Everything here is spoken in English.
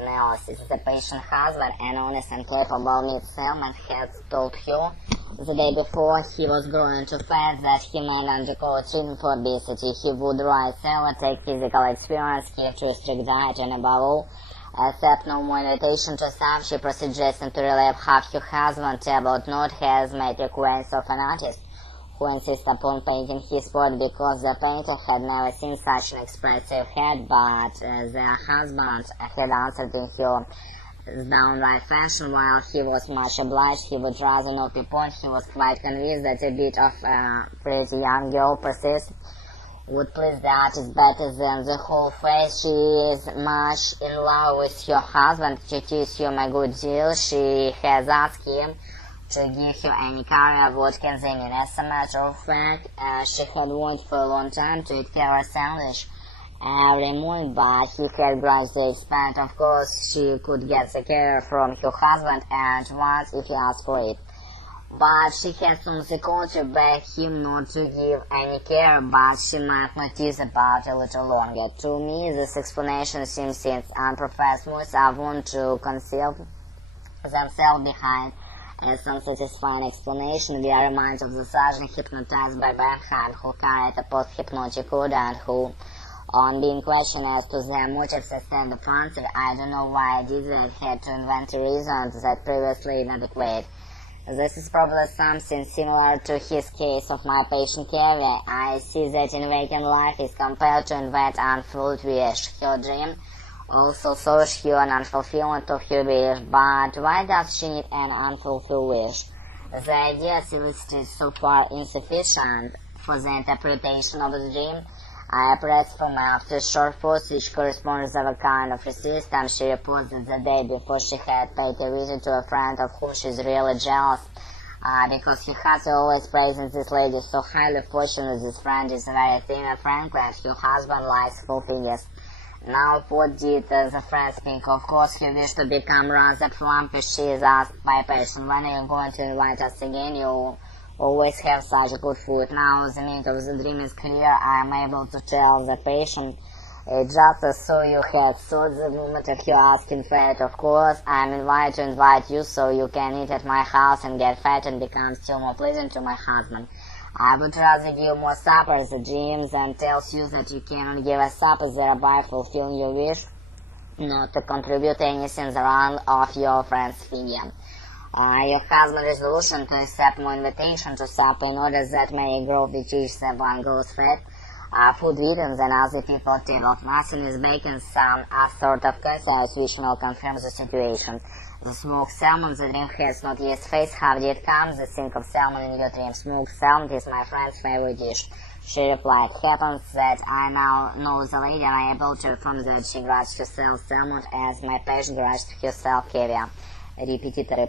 analysis. The patient husband, an honest and capable meat salesman, had told her the day before he was growing too fast that he might undergo treatment for obesity. He would rise early, take physical experience, keep to a strict diet, and above all, accept no more invitation to some. She suggested to relieve half her husband about not has made acquaintance of an artist who insisted upon painting his portrait because the painter had never seen such an expressive head, but their husband had answered in her downright fashion. While he was much obliged, he would rather not report. He was quite convinced that a bit of a pretty young girl persist would please the artist better than the whole face. She is much in love with her husband. She teaches him a good deal. She has asked him to give her any career. What can they mean? As a matter of fact, she had wanted for a long time to eat carrot sandwich every morning, but he had grudged the expense. Of course, she could get the carrot from her husband at once if he asked for it. But she had on the contrary begged him not to give any care, but she might notice about a little longer. To me, this explanation seems since unprofessed most are want to conceal themselves behind some satisfying explanation. We are reminded of the surgeon hypnotized by Bernheim, who carried a post-hypnotic order and who, on being questioned as to their motives, said the answer, "I don't know why I did that, had to invent a reason that previously inadequate." This is probably something similar to his case of my patient Kevin. I see that in waking life is compelled to invent unfulfilled wish. Her dream also shows her an unfulfillment of her wish, but why does she need an unfulfilled wish? The idea elicited so far insufficient for the interpretation of the dream. I pressed for my after short pause, which corresponds to a kind of resistance. She reports that the day before she had paid a visit to a friend of whom she is really jealous, because he has always praising this lady so highly. Fortunate this friend is very thin and frankly, and her husband likes full figures. Now, what did the friend think? Of course, he wished to become rather plumpish. She is asked by a patient, "When are you going to invite us again? You always have such good food." Now, the meaning of the dream is clear. I am able to tell the patient, just as so you had thought the moment of your asking for it. Of course, I am invited to invite you so you can eat at my house and get fat and become still more pleasant to my husband. I would rather give more suppers. The dream then tells you that you cannot give a supper, thereby fulfilling your wish not to contribute anything the wrong of your friend's figure. Your husband's resolution to accept more invitation to supper in order that may grow which each that one goes fat. Food eaten than other people tell of nothing is making some sort of consensus which will confirm the situation. The smoked salmon, the dream has not yet faced. How did it come? The think of salmon in your dream. Smoked salmon is my friend's favorite dish. She replied, "Happens that I now know the lady and I am able to affirm that she grudged herself salmon as my patient grudged herself caviar." Репетиторы